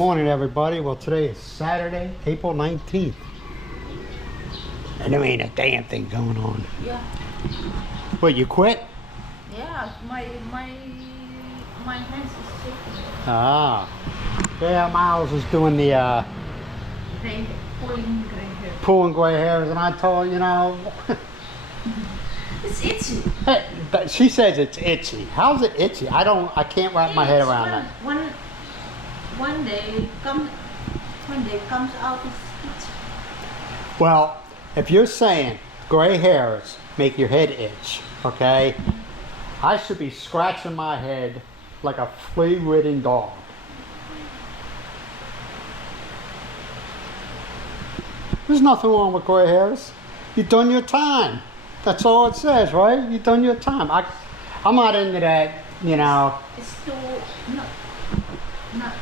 morning, everybody. Well, today is Saturday, April 19th. And there ain't a damn thing going on. Yeah. What, you quit? Yeah, my hands is shaking. Ah. Yeah, Miles is doing the Pulling gray hair. pulling gray hairs, and I told her, you know, It's itchy. hey, she says it's itchy. How's it itchy? I can't wrap my head around that. One day comes out it's itchy. Well, if you're saying gray hairs make your head itch, okay, I should be scratching my head like a flea-ridden dog. There's nothing wrong with gray hairs. You've done your time. That's all it says, right? You've done your time. I'm not into that, you know. It's too not.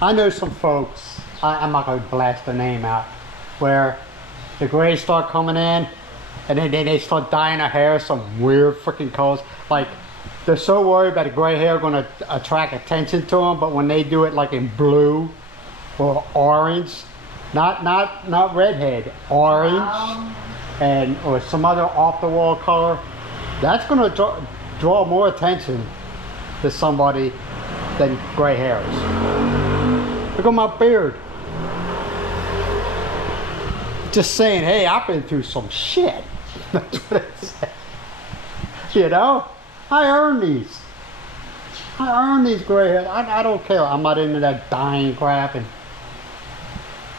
I know some folks, I'm not going to blast their name out, where the grays start coming in, and then they start dyeing their hair some weird freaking colors. Like, they're so worried about the gray hair going to attract attention to them, but when they do it like in blue or orange, not redhead, orange, and or some other off-the-wall color, that's going to draw more attention to somebody than gray hairs. Look at my beard. Just saying, hey, I've been through some shit. That's what it says. You know, I earned these. I earned these gray hairs. I don't care. I'm not into that dyeing crap. And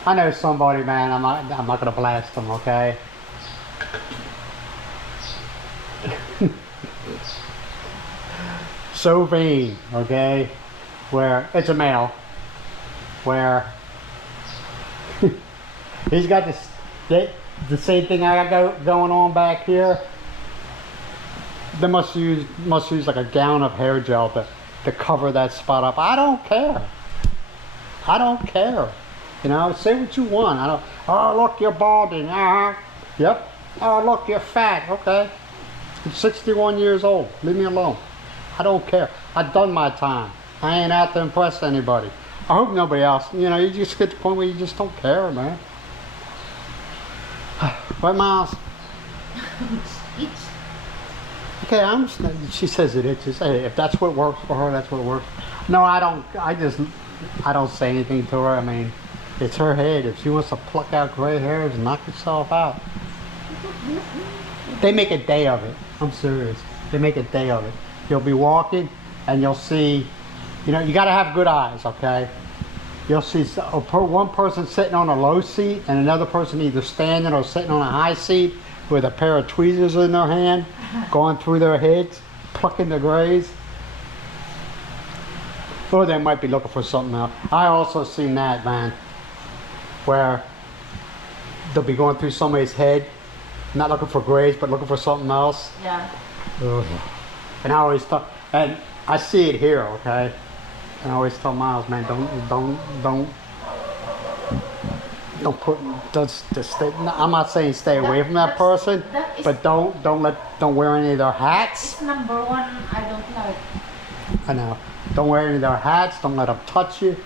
I know somebody, man. I'm not gonna blast them, okay? So vain, okay? Where it's a male. Where he's got the same thing I got going on back here. They must use like a gallon of hair gel to cover that spot up. I don't care. I don't care. You know, say what you want. I don't. Oh, look, you're balding. Yep. Oh, look, you're fat. Okay. I'm 61 years old. Leave me alone. I don't care. I've done my time. I ain't out to impress anybody. I hope nobody else. You know, you just get to the point where you just don't care, man. Right, Miles? Itch. Okay, I understand. She says it itches. Hey, if that's what works for her, that's what works. No, I don't. I don't say anything to her. I mean, it's her head. If she wants to pluck out gray hairs, knock yourself out. They make a day of it. I'm serious. They make a day of it. You'll be walking, and you'll see. You know, you got to have good eyes, okay? You'll see one person sitting on a low seat and another person either standing or sitting on a high seat with a pair of tweezers in their hand, going through their heads, plucking the grays. Or they might be looking for something else. I also seen that, man, where they'll be going through somebody's head, not looking for grays, but looking for something else. Yeah. Ugh. And I always thought, and I see it here, okay? And I always tell Miles, man, don't stay. I'm not saying stay away from that person, but don't wear any of their hats. It's number one. I don't like. I know. Don't wear any of their hats. Don't let them touch you.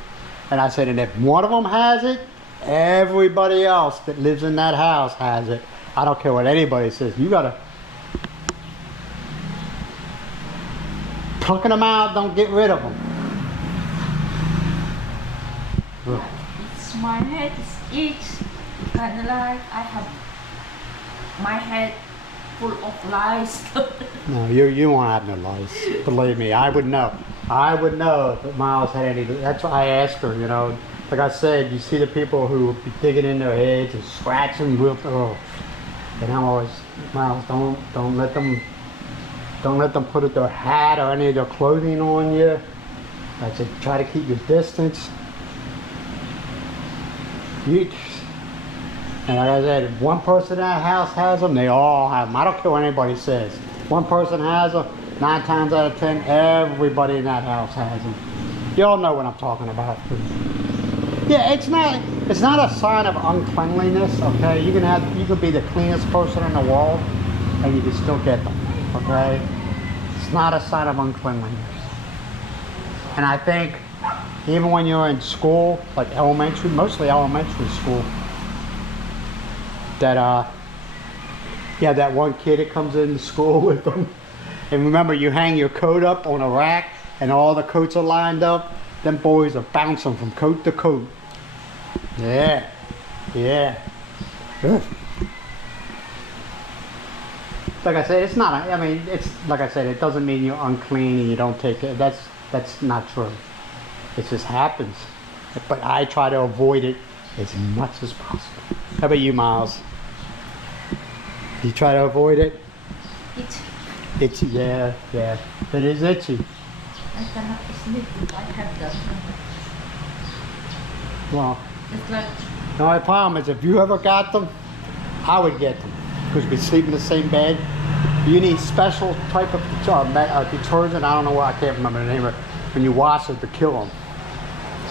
And I said, and if one of them has it, everybody else that lives in that house has it. I don't care what anybody says. You gotta plucking them out. Don't get rid of them. It's my head is itch. Kind of like I have my head full of lice. No, you won't have no lice. Believe me, I would know. I would know if Miles had any. That's why I asked her, you know. Like I said, you see the people who be digging in their heads and scratching with, oh. And I'm always, Miles, don't let them put their hat or any of their clothing on you. I said, try to keep your distance. And like I said, if one person in that house has them, they all have them. I don't care what anybody says. One person has them, 9 times out of 10, everybody in that house has them. You all know what I'm talking about. Yeah, it's not a sign of uncleanliness, okay? You can be the cleanest person in the world, and you can still get them, okay? It's not a sign of uncleanliness. And I think even when you're in school, like elementary, mostly elementary school, that yeah, that one kid that comes into school with them. And remember, you hang your coat up on a rack and all the coats are lined up. Them boys are bouncing from coat to coat. Yeah, yeah. Ugh. Like I said, it's not, I mean, it's, like I said, it doesn't mean you're unclean and you don't take it. That's not true. It just happens. But I try to avoid it as much as possible. How about you, Miles? You try to avoid it? Itchy. Itchy, yeah, yeah. It is itchy. I cannot sleep if I have that. Well, It's like, the only problem is if you ever got them, I would get them. Because we sleep in the same bed. You need special type of detergent. I don't know what, I can't remember the name of it. When you wash it to kill them.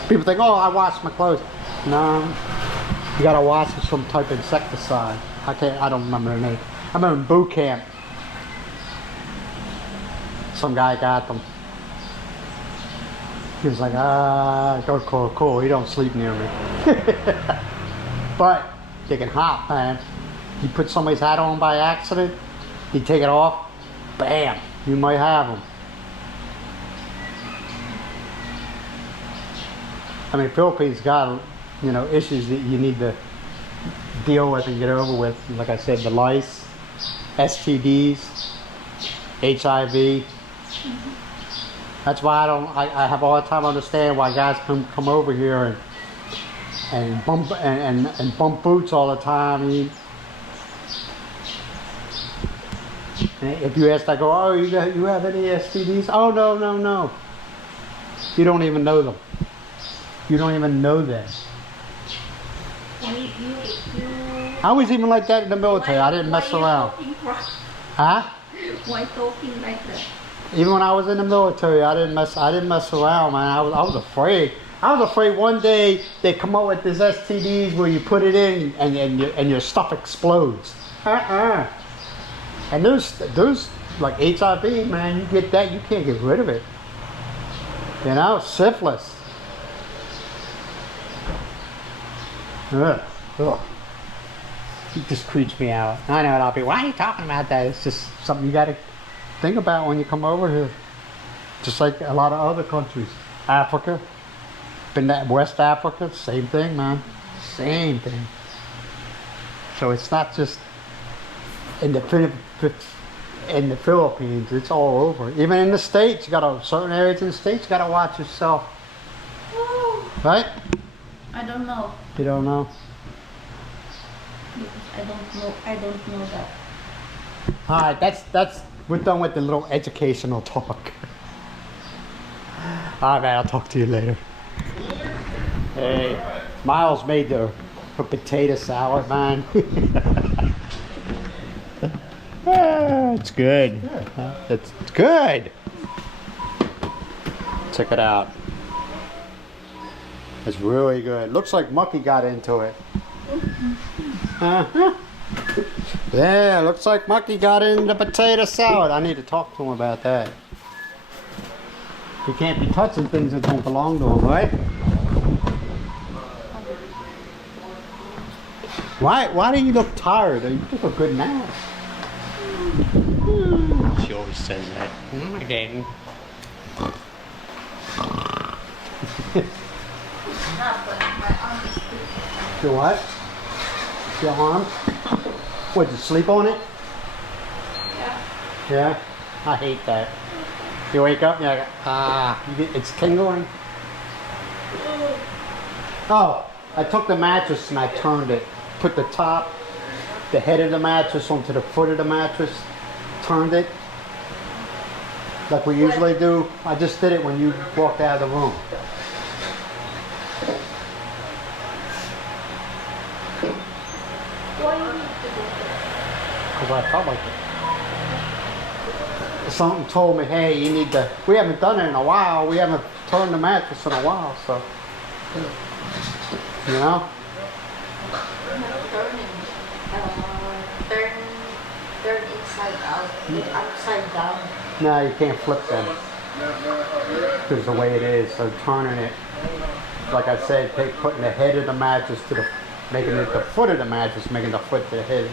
People think, oh, I wash my clothes. No, you gotta wash with some type of insecticide. I don't remember the name. I remember in boot camp, some guy got them. He was like, cool, he don't sleep near me. But they can hop, man. You put somebody's hat on by accident, you take it off, bam, you might have them. I mean, Philippines got, you know, issues that you need to deal with and get over with. Like I said, the lice, STDs, HIV. That's why I have a hard time understand why guys come over here and bump boots all the time. And if you ask, I go, oh, you have any STDs? Oh, no. You don't even know them. You don't even know that. I was even like that in the military. I didn't mess around. Huh? why talking like that? Even when I was in the military, I didn't mess around, man. I was afraid. I was afraid one day they come up with this STDs where you put it in and your stuff explodes. And those like HIV, man, you get that, you can't get rid of it. You know, syphilis. Ugh. It just creeps me out. I know, and I'll be, why are you talking about that? It's just something you gotta think about when you come over here. Just like a lot of other countries. Africa. Been to West Africa, same thing, man. Same thing. So it's not just in the Philippines, it's all over. Even in the States, you gotta, certain areas in the States, you gotta watch yourself. Right? I don't know. You don't know? Because I don't know that. Alright, that's we're done with the little educational talk. Alright, man, I'll talk to you later. Hey, Miles made her potato salad, man. It's good. It's good. Check it out. It's really good. Looks like Mucky got into it. Yeah, looks like Mucky got into potato salad. I need to talk to him about that. You can't be touching things that don't belong to him, right? Why do you look tired? You took a good nap. She always says that. Okay. Your what? Your arm? What, you sleep on it? Yeah. Yeah? I hate that. You wake up and you're like, it's tingling. Oh, I took the mattress and I turned it. Put the head of the mattress onto the foot of the mattress. Turned it. Like we usually do. I just did it when you walked out of the room. Why you need to do that? Because I felt like it. Something told me, hey, you need to, we haven't done it in a while, we haven't turned the mattress in a while, so, you know? Turn inside out, upside down. No, you can't flip them. Because the way it is, so turning it like I said, putting the head of the mattress to the, making it the foot of the mattress, making the foot to the head.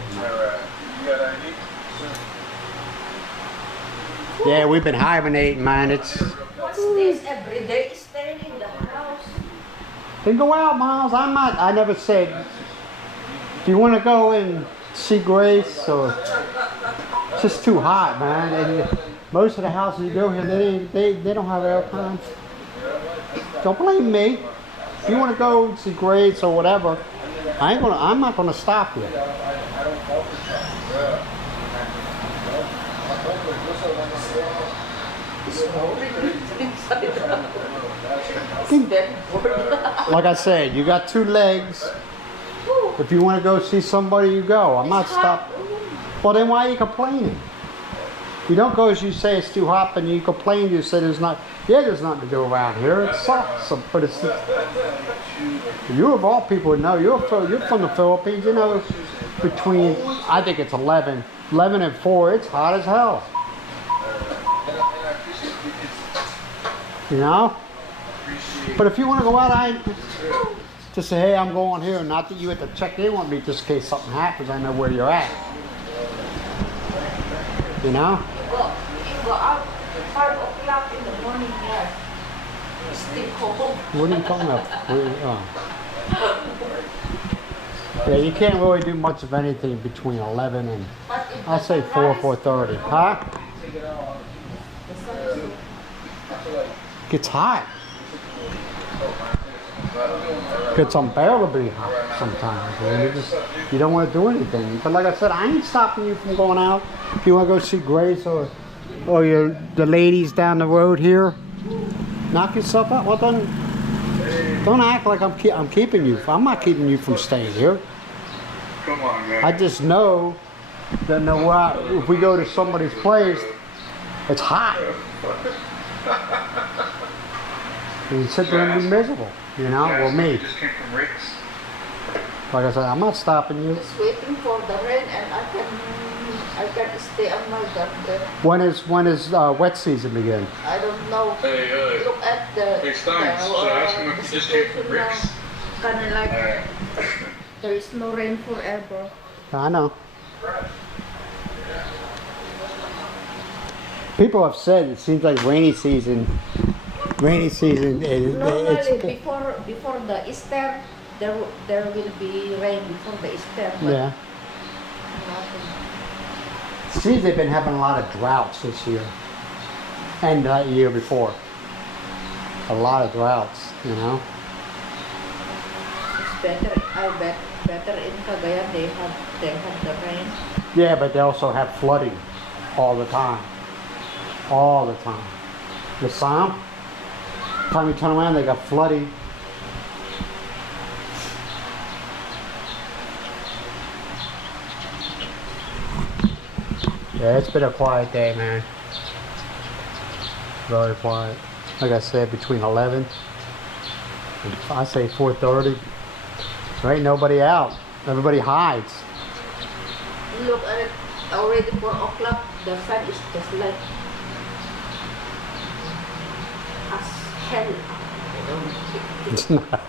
Yeah, we've been hibernating, man. It's. What's this? Every day staying in the house. Then go out, Miles. I'm not. I never said. Do you want to go and see Grace, or it's just too hot, man? And most of the houses you go here, they don't have aircon. Don't blame me. If you want to go and see Grace or whatever, I'm not gonna stop you. Like I said, you got 2 legs. If you want to go see somebody, you go. I'm not stopping. Well, then why are you complaining? You don't go as you say it's too hot, and you complain. You say there's not. Yeah, there's nothing to do around here. It sucks, but it's. You of all people would know. You're from the Philippines. You know, between I think it's 11 and 4. It's hot as hell. You know. But if you want to go out, I just say, hey, I'm going here. Not that you have to check in with me just in case something happens. I know where you're at. You know? Go out 5 o'clock in the morning, yes. Still home. What are you talking about? Yeah, you can't really do much of anything between 11 and, I'll say 4 or 4:30. Huh? Gets hot. Gets unbearably hot sometimes. And you don't want to do anything. But like I said, I ain't stopping you from going out. If you want to go see Grace or the ladies down the road here, knock yourself out. Well, don't act like I'm keeping you. I'm not keeping you from staying here. Come on, man. I just know that if we go to somebody's place, it's hot. And you sit there and be miserable. You know, well, me. Just came from Rick's. Like I said, I'm not stopping you. Just waiting for the rain, and I can stay on my garden. When is wet season begin? I don't know. Hey, Look at the. Hey, Stein, should I ask him if he just came from Rick's? Kind of like there is no rain forever. I know. People have said it seems like rainy season. Normally, before the Easter, there will be rain before the Easter. But yeah. It seems they've been having a lot of droughts this year, and the year before. A lot of droughts, you know. It's better. I bet better in Cagayan they have the rain. Yeah, but they also have flooding all the time. All the time. The Sam. Time you turn around, they got flooding. Yeah, it's been a quiet day, man. Very quiet. Like I said, between 11 and I say 4:30. There ain't nobody out. Everybody hides. Look at it. Already 4 o'clock. The sun is just like as hell. It's not.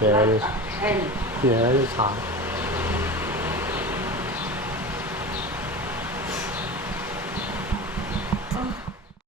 Yeah, it is. Hell. Yeah, it is hot.